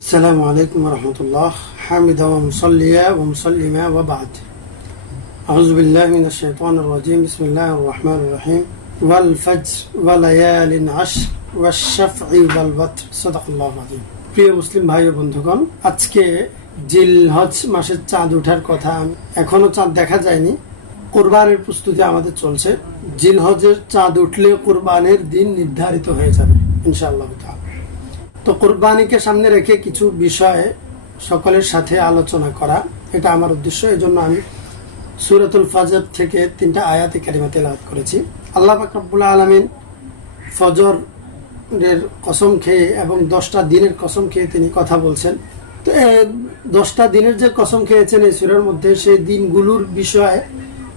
السلام عليكم ورحمة الله حامدا ومصليا ومسلما وبعد أعوذ بالله من الشيطان الرجيم بسم الله الرحمن الرحيم والفجر وليال عشر والشفع والوتر صدق الله العظيم প্রিয় মুসলিম ভাই ও বন্ধুগণ, আজকে জিলহজ মাসের চাঁদ ওঠার কথা। এখনো চাঁদ দেখা যায়নি। কুরবানির প্রস্তুতি আমাদের চলছে। জিলহজের চাঁদ উঠলে কুরবানির দিন নির্ধারিত হয়ে যাবে ইনশাআল্লাহ তাআলা। তো কুরবানিকে সামনে রেখে কিছু বিষয়ে সকলের সাথে আলোচনা করা, এটা আমার উদ্দেশ্য। এই জন্য আমি সূরাতুল ফজর থেকে 3টা আয়াতে কারিমা তেলাওয়াত করেছি। আল্লাহ পাক রব্বুল আলামিন ফজরের কসম খেয়ে এবং 10টা দিনের কসম খেয়ে তিনি কথা বলছেন। তো 10টা দিনের যে কসম খেয়েছেন এই সূরার মধ্যে, সেই দিনগুলোর বিষয়ে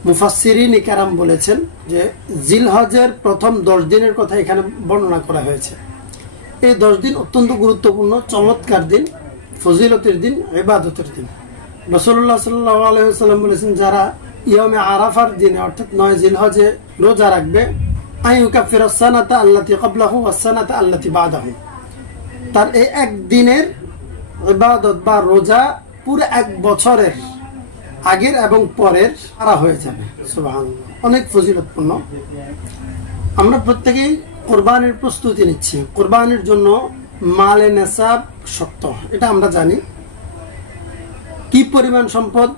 মুফাসসিরিন কেরাম বলেছেন যে জিলহজের প্রথম 10 দিনের কথা এখানে বর্ণনা করা হয়েছে। এই 10 দিন অত্যন্ত গুরুত্বপূর্ণ, চমৎকার দিন, ফজিলতের দিন, ইবাদতের দিন। রাসূলুল্লাহ সাল্লাল্লাহু আলাইহি ওয়াসাল্লাম বলেছেন, যারা ইয়ামে আরাফার দিনে অর্থাৎ 9 জিলহজে রোজা রাখবে, আইয়ুকাফিরাস সানাতা আল্লাতী ক্বাবলাহু ওয়াস সানাতা আল্লাতী বাদাহু, তার এই এক দিনের ইবাদত বা রোজা পুরো এক বছরের আগের এবং পরের আরা হয়ে যাবে। সুবহানাল্লাহ, অনেক ফজিলতপূর্ণ। আমরা প্রত্যেকেই কোরবানির প্রস্তুতি নিচ্ছি। কোরবানির জন্য মালে নেসাব শক্ত, এটা আমরা জানি। কি পরিমাণ সম্পদ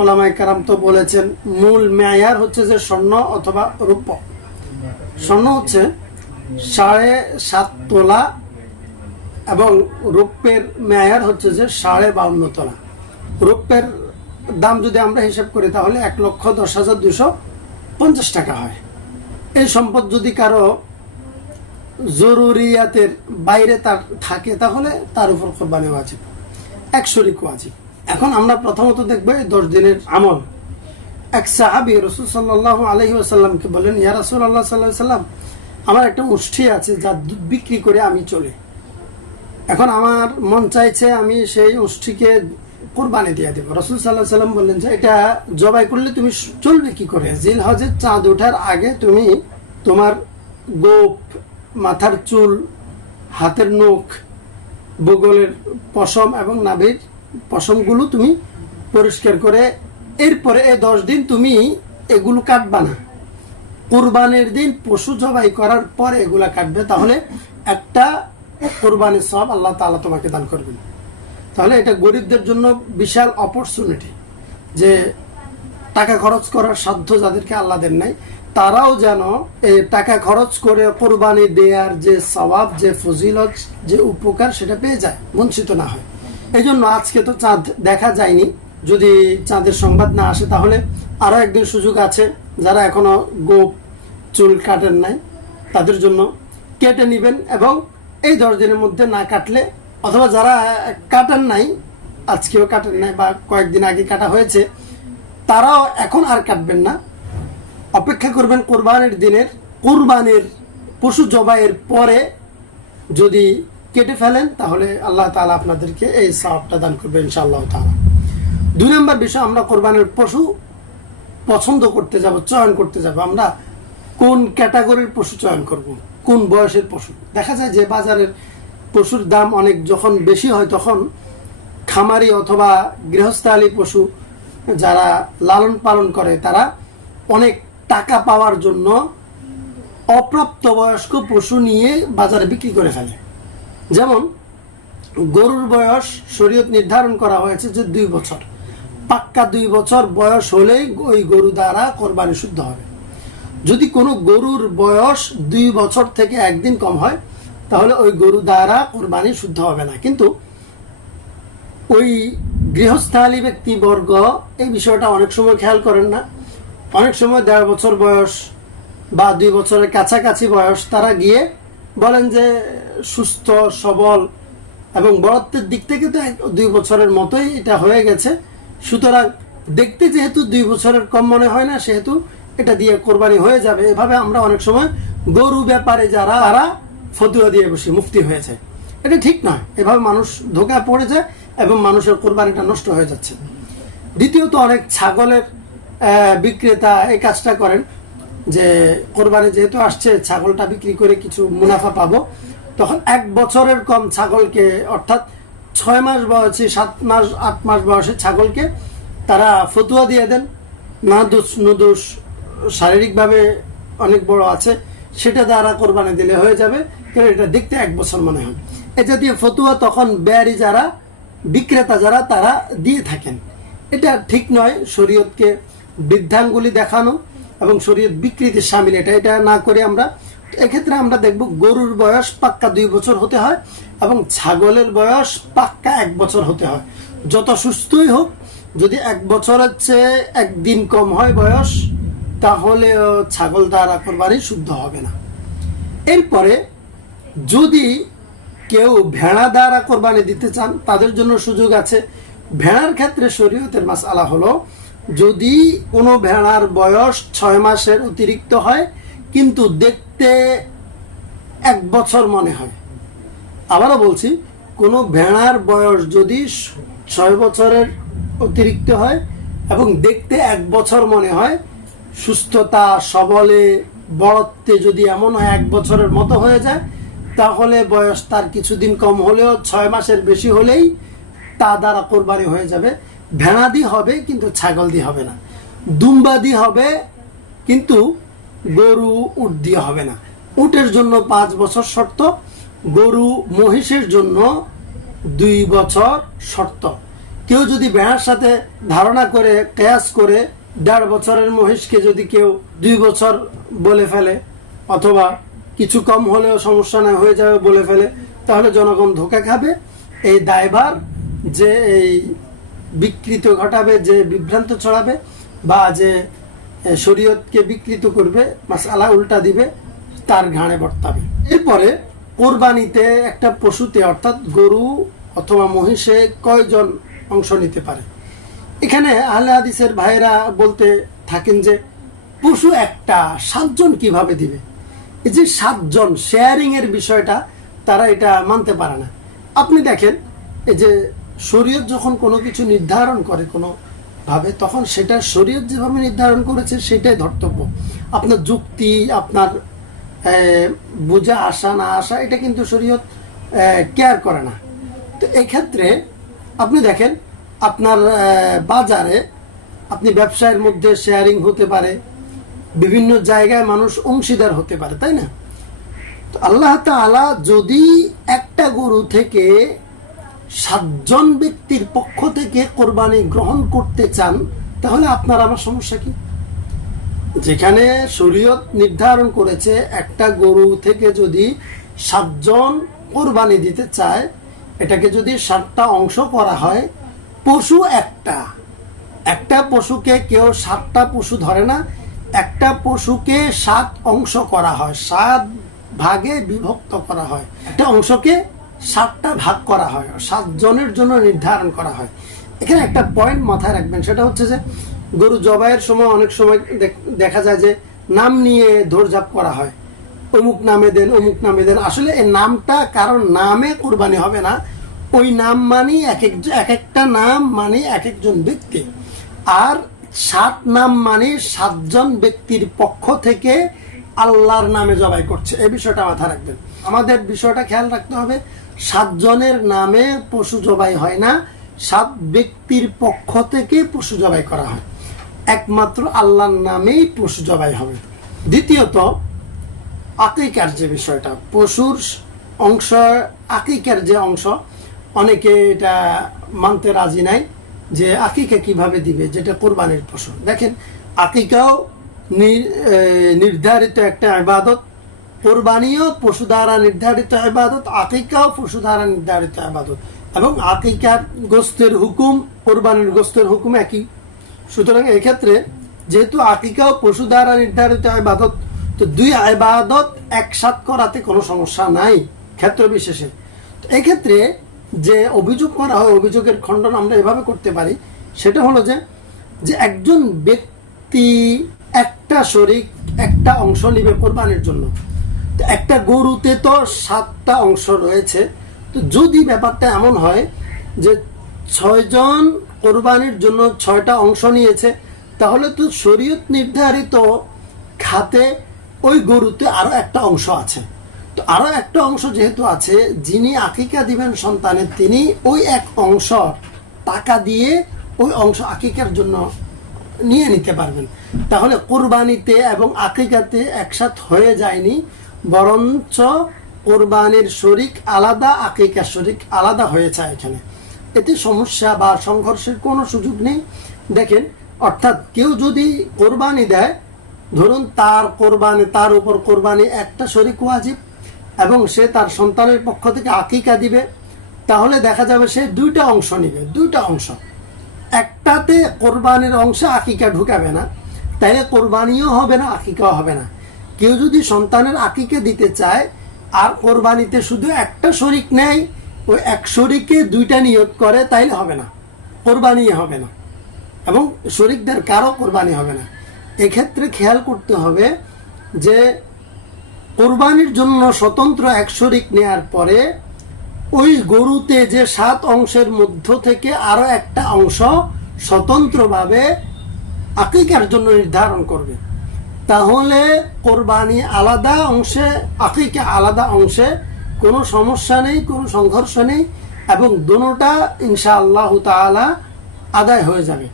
ওলামায়ে কেরাম তো বলেছেন, মূল মেয়ার হচ্ছে যে স্বর্ণ অথবা রূপ। স্বর্ণ হচ্ছে 7.5 তোলা এবং রৌপ্যের মেয়ার হচ্ছে যে 52.5 তোলা। রৌপ্যের দাম যদি আমরা হিসাব করি তাহলে 1,10,250 টাকা হয়। এই সম্পদ যদি কারো জরুরিয়াতের বাইরে তার থাকে তাহলে তার উপর কোরবানি ওয়াজিব, এক শরীক ওয়াজিব। এখন আমরা প্রথমত দেখব এই 10 দিনের আমল। এক সাহাবী রাসূল সাল্লাল্লাহু আলাইহি ওয়াসাল্লামকে বলেন, ইয়া রাসূলুল্লাহ সাল্লাল্লাহু আলাইহি ওয়াসাল্লাম, আমার একটা উষ্ঠি আছে যা দুধ বিক্রি করে আমি চলি। এখন আমার মন চাইছে আমি সেই উষ্ঠিকে কোরবানি দিয়ে দেব। রাসূল সাল্লাল্লাহু আলাইহি ওয়াসাল্লাম বললেন যে এটা জবাই করলে তুমি চলবে কি করে? জিলহজের চাঁদ ওঠার আগে তুমি তোমার গোপ, মাথার চুল, হাতের নখ, বগলের পশম এবং নাভির পশমগুলো তুমি পরিষ্কার করে এরপরে এই 10 দিন তুমি এগুলো কাটবা না। কুরবানির দিন পশু জবাই করার পরে এগুলা কাটবে, তাহলে একটা কুরবানির সওয়াব আল্লাহ তাআলা তোমাকে দান করবেন। তাহলে এটা গরিবদের জন্য বিশাল অপরচুনিটি, যে টাকা খরচ করার সাধ্য যাদেরকে আল্লাহ দেন নাই, তারাও যেন এই টাকা খরচ করে কোরবানি দেওয়ার যে সওয়াব, যে ফজিলত, যে উপকার সেটা পেয়ে যায়, বঞ্চিত না হয়। এই জন্য আজকে তো চাঁদ দেখা যায়নি, যদি চাঁদের সংবাদ না আসে তাহলে আরো একদিন সুযোগ আছে। যারা এখনো গোপ চুল কাটেন নাই তাদের জন্য কেটে নিবেন, এবং এই 10 দিনের মধ্যে না কাটলে, অথবা যারা কাটেন নাই, আজকেও কাটেন নাই বা কয়েকদিন আগে কাটা হয়েছে, তারাও এখন আর কাটবেন না, অপেক্ষা করবেন কোরবানির দিনের। কোরবানির পশু জবাইয়ের পরে যদি কেটে ফেলেন তাহলে আল্লাহ তাআলা আপনাদেরকে এই সওয়াবটা দান করবে ইনশাআল্লাহ তাআলা। 2 নম্বর বিষয়, আমরা কোরবানির পশু পছন্দ করতে যাব, চয়ন করতে যাব। আমরা কোন ক্যাটাগরির পশু চয়ন করব, কোন বয়সের পশু। দেখা যায় যে বাজারের পশুর দাম অনেক যখন বেশি হয়, তখন খামারি অথবা গৃহস্থালী পশু যারা লালন পালন করে তারা অনেক টাকা পাওয়ার জন্য অপ্রাপ্তবয়স্ক পশু নিয়ে বাজারে বিক্রি করে ফেলে। যেমন গরুর বয়স শরীয়ত নির্ধারণ করা হয়েছে যে 2 বছর, পাক্কা 2 বছর বয়স হলেই ওই গরু দ্বারা কোরবানি শুদ্ধ হবে। যদি কোনো গরুর বয়স 2 বছর থেকে একদিন কম হয় তাহলে ওই গরু দ্বারা কোরবানি শুদ্ধ হবে না। কিন্তু ওই গৃহস্থালী ব্যক্তিবর্গ এই বিষয়টা অনেক সময় খেয়াল করেন না। অনেক সময় 1.5 বছর বয়স বা 2 বছরের কাছাকাছি বয়স, তারা গিয়ে বলেন যে সুস্থ সবল এবং বড়ত্বের দিক থেকে তো 2 বছরের মতোই এটা হয়ে গেছে, সুতরাং দেখতে যেহেতু 2 বছরের কম মনে হয় না, সেহেতু এটা দিয়ে কোরবানি হয়ে যাবে। এভাবে আমরা অনেক সময় গরু ব্যাপারে যারা তারা ফতুয়া দিয়ে বসে মুফতি হয়ে যায়। এটা ঠিক নয়, এভাবে মানুষ ধোঁকা পড়ে যায় এবং মানুষের কোরবানিটা নষ্ট হয়ে যাচ্ছে। দ্বিতীয়ত, অনেক ছাগলের বিক্রেতা এই কাজটা করেন যে কোরবানি যেহেতু আসছে, ছাগলটা বিক্রি করে কিছু মুনাফা পাবো, তখন 1 বছরের কম ছাগলকে, অর্থাৎ 6 মাস বয়সী, 7 মাস 8 মাস বয়সী ছাগলকে তারা ফতুয়া দিয়ে দেন, না দোষ নুদোষ শারীরিকভাবে অনেক বড় আছে, সেটা দ্বারা কোরবানি দিলে হয়ে যাবে, কারণ এটা দেখতে 1 বছর মনে হয়। এ জাতীয় ফতুয়া তখন বেয়ারি যারা, বিক্রেতা যারা, তারা দিয়ে থাকেন। এটা ঠিক নয়। শরীয়তকে বৃদ্ধাঙ্গুলি দেখানো এবং শরীয়ত বিকৃতির শামিল, এটা না করে আমরা এক্ষেত্রে আমরা দেখব গরুর বয়স পাক্কা 2 বছর হতে হয় এবং ছাগলের বয়স পাক্কা 1 বছর হতে হয়। যত সুস্থই হোক, যদি 1 বছরের চেয়ে 1 দিন কম হয় বয়স, তাহলে ছাগল দ্বারা কোরবানি শুদ্ধ হবে না। এরপরে যদি কেউ ভেড়া দ্বারা কোরবানি দিতে চান, তাদের জন্য সুযোগ আছে। ভেড়ার ক্ষেত্রে শরীয়তের মাসআলা হলো, যদি কোনো ভেড়ার বয়স 6 মাসের অতিরিক্ত হয় কিন্তু দেখতে 1 বছর মনে হয়, আবারও বলছি, কোনো ভেড়ার বয়স যদি 6 বছরের অতিরিক্ত হয় এবং দেখতে 1 বছর মনে হয়, সুস্থতা, সবলে, বড়ত্বে যদি এমন হয় 1 বছরের মতো হয়ে যায়, তাহলে বয়স তার কিছুদিন কম হলেও 6 মাসের বেশি হলেই তা দ্বারা কোরবানি হয়ে যাবে। ভেড়া দিয়ে হবে কিন্তু ছাগল দিয়ে হবে না। দুম্বা দিয়ে হবে কিন্তু গরু, উট দিয়ে হবে না। উটের জন্য 5 বছর শর্ত, গরু মহিষের জন্য 2 বছর শর্ত। কেউ যদি ভেড়ার সাথে ধারণা করে, কেয়াস করে 1.5 বছরের মহিষকে যদি কেউ 2 বছর বলে ফেলে, অথবা কিছু কম হলেও সমস্যা না হয়ে যাবে বলে ফেলে, তাহলে জনগণ ধোঁকা খাবে। এই দায়ভার যে এই বিকৃত ঘটাবে, যে বিভ্রান্ত ছড়াবে, বা যে শরীয়তকে বিকৃত করবে, মাসআলা উল্টা দিবে, তার ঘাড়ে বর্তাবে। এরপরে কোরবানিতে একটা পশুতে, অর্থাৎ গরু অথবা মহিষে কয়জন অংশ নিতে পারে? এখানে আহলে হাদিসের ভাইরা বলতে থাকেন যে পশু একটা, 7 জন কিভাবে দিবে? এই যে 7 জন শেয়ারিং এর বিষয়টা, তারা এটা মানতে পারে না। আপনি দেখেন, এই যে শরীয়ত যখন কোনো কিছু নির্ধারণ করে কোনো ভাবে, তখন সেটা শরীয়ত যেভাবে নির্ধারণ করেছে সেটাই ধর্তব্য। আপনার যুক্তি, আপনার বোঝা আসা না আসা, এটা কিন্তু শরীয়ত কেয়ার করে না। তো এক্ষেত্রে আপনি দেখেন, আপনার বাজারে আপনি ব্যবসায়ের মধ্যে শেয়ারিং হতে পারে, বিভিন্ন জায়গায় মানুষ অংশীদার হতে পারে, তাই না? তো আল্লাহ তাআলা যদি একটা গরু থেকে 7 জন ব্যক্তির পক্ষ থেকে কোরবানি গ্রহণ করতে চান, তাহলে আপনার আমার সমস্যা কি? যেখানে শরীয়ত নির্ধারণ করেছে একটা গরু থেকে যদি 7 জন কোরবানি দিতে চায়, এটাকে যদি 7টা অংশ করা হয়, পশু একটা পশুকে কেউ 7টা পশু ধরে না, একটা পশুকে 7 অংশ করা হয়, 7 ভাগে বিভক্ত করা হয়, একটা অংশকে 7টা ভাগ করা হয়, 7 জনের জন্য নির্ধারণ করা হয়। এখানে একটা পয়েন্ট মাথায় রাখবেন, সেটা হচ্ছে যে গরু জবাইয়ের সময় অনেক সময় দেখা যায় যে নাম নিয়ে দৌড়ঝাঁপ করা হয়, অমুক নামে দেন, অমুক নামে দেন। আসলে এই নামটা কারণ নামে কোরবানি হবে না, ওই নাম মানি এক একটা নাম মানে এক একজন ব্যক্তি, আর 7 নাম মানে 7 জন ব্যক্তির পক্ষ থেকে আল্লাহর নামে জবাই করছে। এই বিষয়টা মাথায় রাখবেন। আমাদের বিষয়টা খেয়াল রাখতে হবে, 7 জনের নামে পশু জবাই হয় না, 7 ব্যক্তির পক্ষ থেকে পশু জবাই করা হয়, একমাত্র আল্লাহর নামেই পশু জবাই হবে। দ্বিতীয়ত, আকিকার যে বিষয়টা, পশুর অংশ, আকিকার যে অংশ, অনেকে এটা মানতে রাজি নাই যে আকিকা কিভাবে দিবে, যেটা কোরবানির পশু। দেখেন, আকিকাও নির্ধারিত একটা ইবাদত, কোরবানিও পশু দ্বারা নির্ধারিত ইবাদত, আকিকাও পশু দ্বারা নির্ধারিত ইবাদত, এবং আকিকার গোস্তের হুকুম, কোরবানির গোস্তের হুকুম একই। সুতরাং এক্ষেত্রে যেহেতু আকিকাও পশু দ্বারা নির্ধারিত ইবাদত, তো 2 ইবাদত একসাথে করাতে কোনো সমস্যা নাই ক্ষেত্র বিশেষে। তো এক্ষেত্রে যে অভিযোগ করা হয়, অভিযোগের খণ্ডন আমরা এভাবে করতে পারি, সেটা হলো যে একজন ব্যক্তি একটা শরীক একটা অংশ নিবে কোরবানির জন্য। তো একটা গরুতে তো 7টা অংশ রয়েছে। তো যদি ব্যাপারটা এমন হয় যে 6 জন কোরবানির জন্য 6টা অংশ নিয়েছে, তাহলে তো শরীয়ত নির্ধারিত খাতে ওই গরুতে আরো একটা অংশ আছে। তো আরো একটা অংশ যেহেতু আছে, যিনি আকিকা দিবেন সন্তানের, তিনি ওই এক অংশ টাকা দিয়ে ওই অংশ আকিকার জন্য নিয়ে নিতে পারবেন। তাহলে কোরবানিতে এবং আকিকাতে একসাথ হয়ে যায়নি, বরঞ্চ কোরবানির শরিক আলাদা, আকিকার শরিক আলাদা হয়েছে এখানে। এতে সমস্যা বা সংঘর্ষের কোনো সুযোগ নেই। দেখেন, অর্থাৎ কেউ যদি কোরবানি দেয়, ধরুন তার উপর কোরবানি একটা শরিক ওয়াজিব এবং সে তার সন্তানের পক্ষ থেকে আকিকা দিবে, তাহলে দেখা যাবে সে দুইটা অংশ নিবে, দুইটা অংশ। একটাতে কোরবানির অংশে আকিকা ঢুকাবে না, তাইলে কোরবানিও হবে না, আকিকাও হবে না। কেউ যদি সন্তানের আকিকা দিতে চায় আর কোরবানিতে শুধু একটা শরিক নেয়, ওই এক শরিকে দুইটা নিয়োগ করে, তাইলে হবে না, কোরবানি হবে না এবং শরিকদের কারো কোরবানি হবে না। এক্ষেত্রে খেয়াল করতে হবে যে কোরবানির জন্য স্বতন্ত্র এক শরিক নেয়ার পরে ওই গরুতে যে 7 অংশের মধ্য থেকে আরো একটা অংশ স্বতন্ত্রভাবে আকিকার জন্য নির্ধারণ করবে। তাহলে কোরবানি আলাদা অংশে, আকিকা আলাদা অংশে, কোনো সমস্যা নেই, কোনো সংঘর্ষ নেই এবং দুটোটা ইনশাআল্লাহ তাআলা আদায় হয়ে যাবে।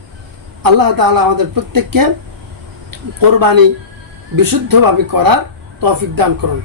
আল্লাহ তাআলা আমাদের প্রত্যেককে কোরবানি বিশুদ্ধভাবে করার তৌফিক দান করুন।